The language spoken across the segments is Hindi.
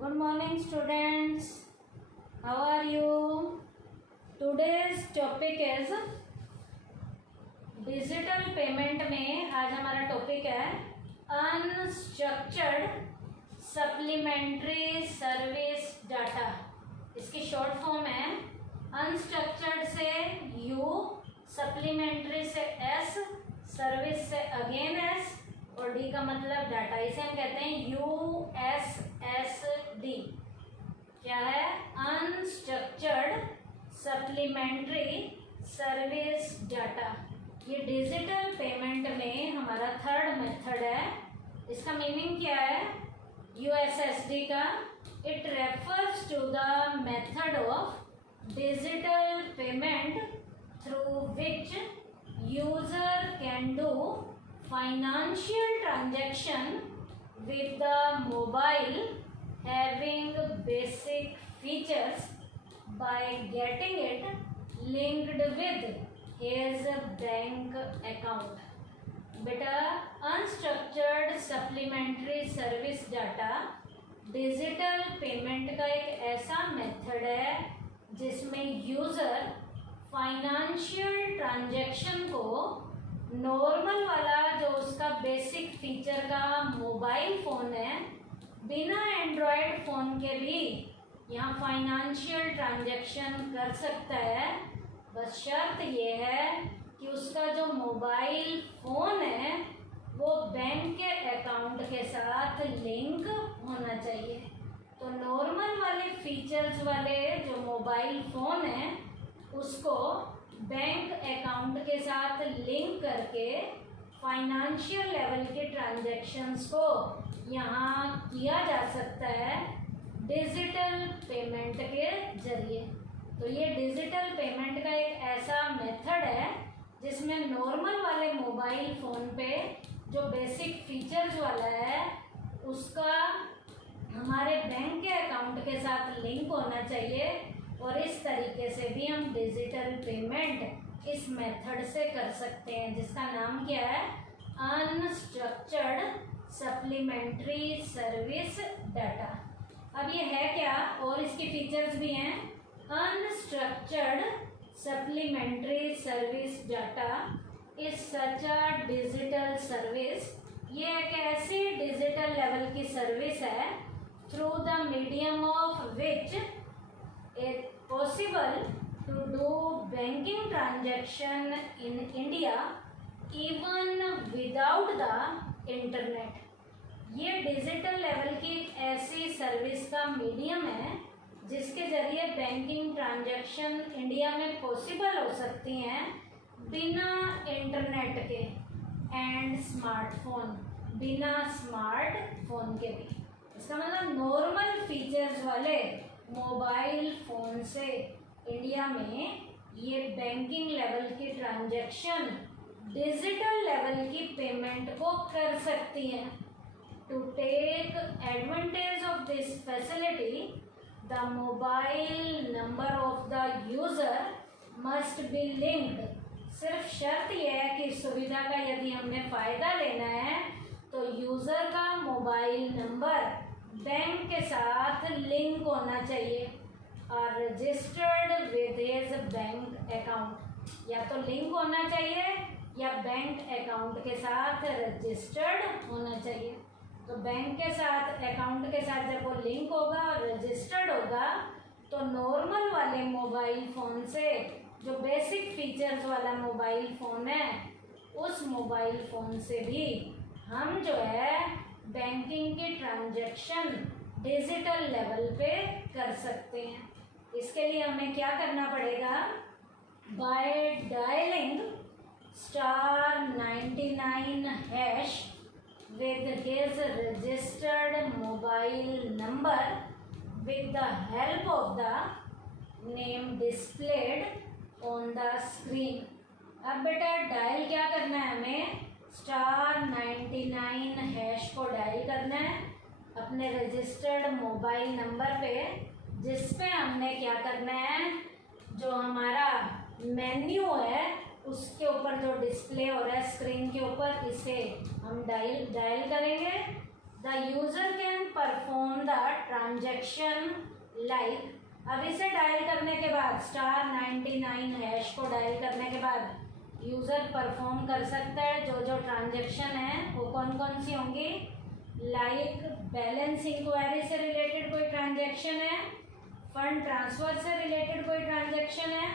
Good morning students. How are you? Today's topic is digital payment में आज हमारा टॉपिक है अनस्ट्रक्चर्ड सप्लीमेंट्री सर्विस डाटा। इसकी शॉर्ट फॉर्म है अनस्ट्रक्चर्ड से यू, सप्लीमेंट्री से एस, सर्विस से अगेन एस और डी का मतलब डाटा। इसे हम कहते हैं USSD। क्या है? Unstructured supplementary service data. ये डिजिटल पेमेंट में हमारा थर्ड मेथड है। इसका मीनिंग क्या है USSD का? It refers to the method of digital payment through which user can do financial transaction with the mobile having basic features by getting it linked with his bank account। बेटा unstructured supplementary service data digital payment का एक ऐसा मेथड है जिसमें यूज़र फाइनेंशियल ट्रांजैक्शन को नॉर्मल वाला जो उसका बेसिक फीचर का मोबाइल फ़ोन है, बिना एंड्रॉयड फ़ोन के भी यहाँ फाइनेंशियल ट्रांजैक्शन कर सकता है। बस शर्त ये है कि उसका जो मोबाइल फ़ोन है वो बैंक के अकाउंट के साथ लिंक होना चाहिए। तो नॉर्मल वाले फीचर्स वाले जो मोबाइल फ़ोन है उसको बैंक अकाउंट के साथ लिंक करके फाइनेंशियल लेवल के ट्रांजैक्शंस को यहाँ किया जा सकता है डिजिटल पेमेंट के ज़रिए। तो ये डिजिटल पेमेंट का एक ऐसा मेथड है जिसमें नॉर्मल वाले मोबाइल फ़ोन पे जो बेसिक फीचर्स वाला है उसका हमारे बैंक के अकाउंट के साथ लिंक होना चाहिए और इस तरीके से भी हम डिजिटल पेमेंट इस मेथड से कर सकते हैं जिसका नाम क्या है अनस्ट्रक्चर्ड सप्लीमेंट्री सर्विस डाटा। अब ये है क्या और इसके फीचर्स भी हैं। Unstructured supplementary service data is such a digital service. ये एक ऐसी डिजिटल लेवल की सर्विस है through the medium of which it's possible to do banking transaction in India even without the internet। ये डिजिटल लेवल की एक ऐसी सर्विस का मीडियम है जिसके ज़रिए बैंकिंग ट्रांजैक्शन इंडिया में पॉसिबल हो सकती हैं बिना इंटरनेट के एंड स्मार्टफोन, बिना स्मार्टफोन के भी। इसका मतलब नॉर्मल फीचर्स वाले मोबाइल फ़ोन से इंडिया में ये बैंकिंग लेवल की ट्रांजैक्शन डिजिटल लेवल की पेमेंट को कर सकती हैं। To take advantage of this facility the mobile number of the user must be linked. सिर्फ शर्त यह है कि सुविधा का यदि हमने फ़ायदा लेना है तो यूज़र का मोबाइल नंबर बैंक के साथ लिंक होना चाहिए और registered with his bank account. या तो लिंक होना चाहिए या बैंक अकाउंट के साथ रजिस्टर्ड होना चाहिए। तो बैंक के साथ अकाउंट के साथ जब वो लिंक होगा और रजिस्टर्ड होगा तो नॉर्मल वाले मोबाइल फ़ोन से जो बेसिक फीचर्स वाला मोबाइल फ़ोन है उस मोबाइल फ़ोन से भी हम जो है बैंकिंग की ट्रांजैक्शन डिजिटल लेवल पे कर सकते हैं। इसके लिए हमें क्या करना पड़ेगा? By dialing *99# with his registered mobile number with the help of the name displayed on the screen. अब बेटा डायल क्या करना है? हमें *99# को डायल करना है अपने रजिस्टर्ड मोबाइल नंबर पे, जिस पे हमने क्या करना है, जो हमारा मेन्यू है उसके ऊपर जो डिस्प्ले हो रहा है स्क्रीन के ऊपर, इसे हम डायल करेंगे। The the user can perform the transaction like, अब इसे डायल करने के बाद *99 को डायल करने के बाद यूजर परफॉर्म कर सकता है जो जो ट्रांजेक्शन है वो कौन कौन सी होंगी, लाइक बैलेंस इंक्वायरी से रिलेटेड कोई ट्रांजेक्शन है, फंड ट्रांसफर से रिलेटेड कोई ट्रांजेक्शन है,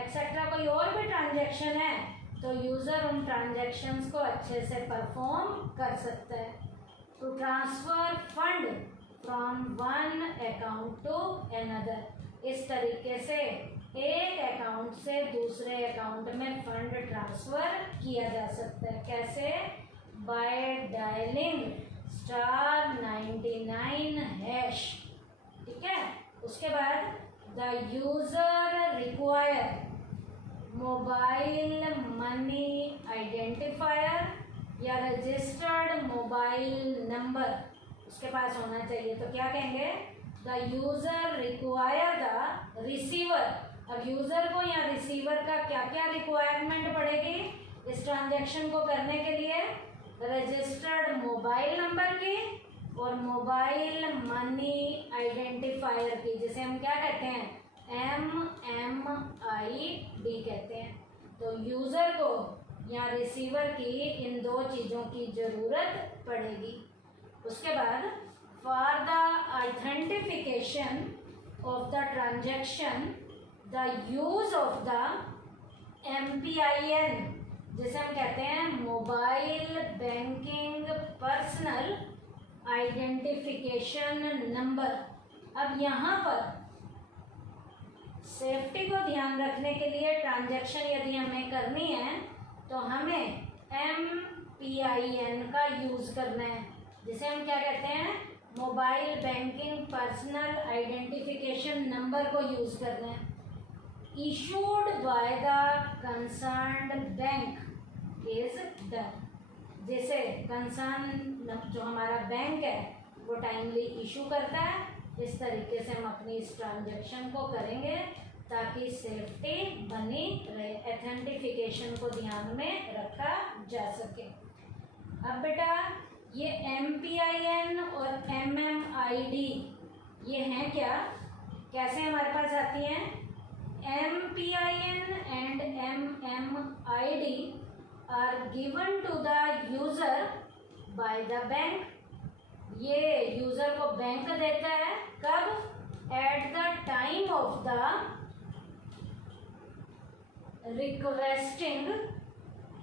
एक्सेट्रा कोई और भी ट्रांजेक्शन है, तो यूजर उन ट्रांजेक्शन्स को अच्छे से परफॉर्म कर सकता है। To transfer fund from one account to another, इस तरीके से एक अकाउंट से दूसरे अकाउंट में फंड ट्रांसफर किया जा सकता है। कैसे? By dialing *99#। ठीक है, उसके बाद the user require mobile money identifier या रजिस्टर्ड मोबाइल नंबर उसके पास होना चाहिए। तो क्या कहेंगे? The user require the receiver. अब यूजर को या रिसीवर का क्या क्या रिक्वायरमेंट पड़ेगी इस ट्रांजैक्शन को करने के लिए? रजिस्टर्ड मोबाइल नंबर की और मोबाइल मनी आइडेंटिफायर की, जिसे हम क्या कहते हैं? MMID कहते हैं। तो यूजर को या रिसीवर की इन दो चीज़ों की ज़रूरत पड़ेगी। उसके बाद for the authentication of the transaction the use of the MPIN, जिसे हम कहते हैं mobile banking personal identification number. अब यहाँ पर सेफ्टी को ध्यान रखने के लिए ट्रांजैक्शन यदि हमें करनी है तो हमें MPIN का यूज़ करना है, जिसे हम क्या कहते हैं? Mobile banking personal identification number को यूज़ करना है। Issued by the concerned bank is done, जैसे कंसर्न जो हमारा बैंक है वो टाइमली इशू करता है, इस तरीके से हम अपनी इस ट्रांजैक्शन को करेंगे ताकि सेफ्टी बनी रहे, ऑथेंटिफिकेशन को ध्यान में रखा जा सके। अब बेटा ये MPIN और MMID ये हैं क्या, कैसे हमारे पास आती हैं? MPIN and MMID are given to the user by the bank. ये यूजर को बैंक देता है कब? At the time of the requesting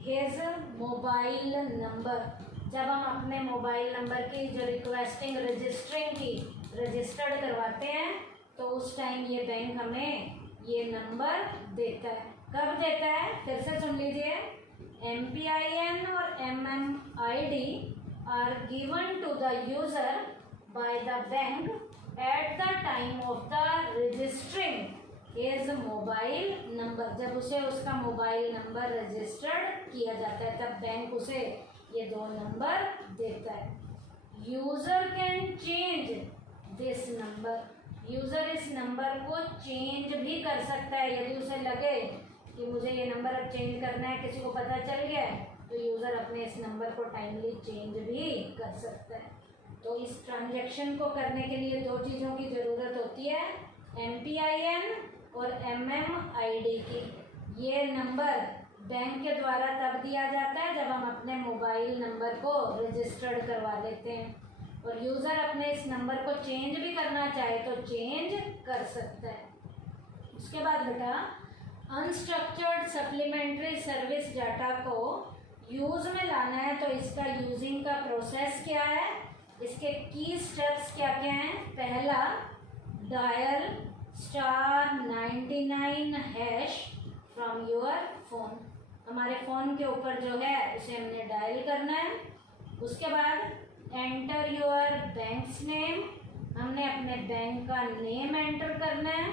his mobile number, जब हम अपने मोबाइल नंबर की जो रिक्वेस्टिंग रजिस्टरिंग की रजिस्टर्ड करवाते हैं तो उस टाइम ये बैंक हमें ये नंबर देता है। कब देता है? फिर से सुन लीजिए, MPIN और MMID are given to the user by the bank at the time of the registering his mobile number। जब उसे उसका मोबाइल नंबर रजिस्टर्ड किया जाता है तब बैंक उसे ये दो नंबर देता है। User can change this number, user इस नंबर को चेंज भी कर सकता है। यदि उसे लगे कि मुझे ये नंबर अब चेंज करना है, किसी को पता चल गया है, तो यूज़र अपने इस नंबर को टाइमली चेंज भी कर सकता है। तो इस ट्रांजैक्शन को करने के लिए दो चीज़ों की ज़रूरत होती है, MPIN और MMID की। ये नंबर बैंक के द्वारा तब दिया जाता है जब हम अपने मोबाइल नंबर को रजिस्टर्ड करवा लेते हैं, और यूज़र अपने इस नंबर को चेंज भी करना चाहे तो चेंज कर सकता है। उसके बाद बेटा अनस्ट्रक्चर्ड सप्लीमेंट्री सर्विस डाटा को यूज़ में लाना है तो इसका यूजिंग का प्रोसेस क्या है, इसके की स्टेप्स क्या क्या हैं? पहला, डायल *99# फ्रॉम योर फोन, हमारे फ़ोन के ऊपर जो है उसे हमने डायल करना है। उसके बाद एंटर योर बैंक्स नेम, हमने अपने बैंक का नेम एंटर करना है।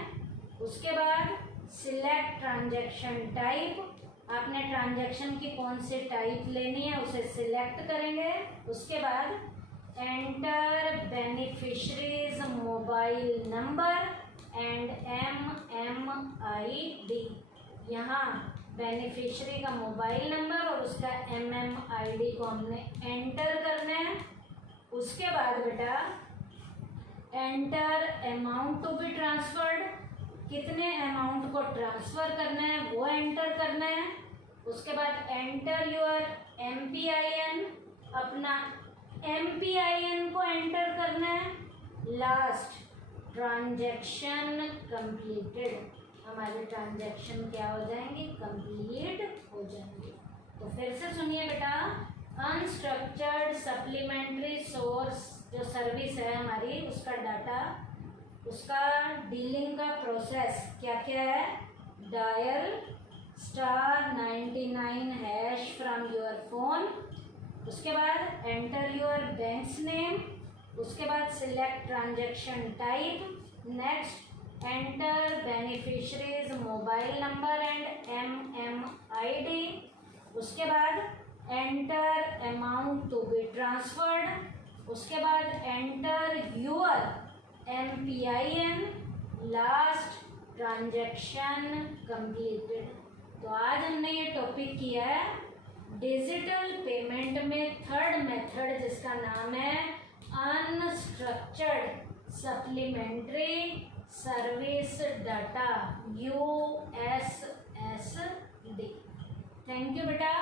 उसके बाद सिलेक्ट ट्रांजैक्शन टाइप, आपने ट्रांजैक्शन की कौन सी टाइप लेनी है उसे सिलेक्ट करेंगे। उसके बाद enter beneficiary's mobile number and MMID, यहाँ बेनिफिशरी का मोबाइल नंबर और उसका MMID को हमने एंटर करना है। उसके बाद बेटा enter amount to be transferred, कितने अमाउंट को ट्रांसफर करना है वो एंटर करना है। उसके बाद एंटर योर MPIN, अपना MPIN को एंटर करना है। लास्ट ट्रांजैक्शन कंप्लीटेड, हमारे ट्रांजैक्शन क्या हो जाएंगे, कंप्लीट हो जाएंगे। तो फिर से सुनिए बेटा, अनस्ट्रक्चर्ड सप्लीमेंट्री सोर्स जो सर्विस है हमारी, उसका डाटा, उसका डीलिंग का प्रोसेस क्या क्या है, डायल *99# फ्रॉम योर फोन, उसके बाद एंटर योर बैंक्स नेम, उसके बाद select transaction type, next enter beneficiary's mobile number and MMID, उसके बाद enter amount to be transferred, उसके बाद enter your MPIN, last transaction completed. तो आज हमने ये टॉपिक किया है डिजिटल पेमेंट में थर्ड मेथड जिसका नाम है unstructured supplementary service data USSD। Thank you बेटा।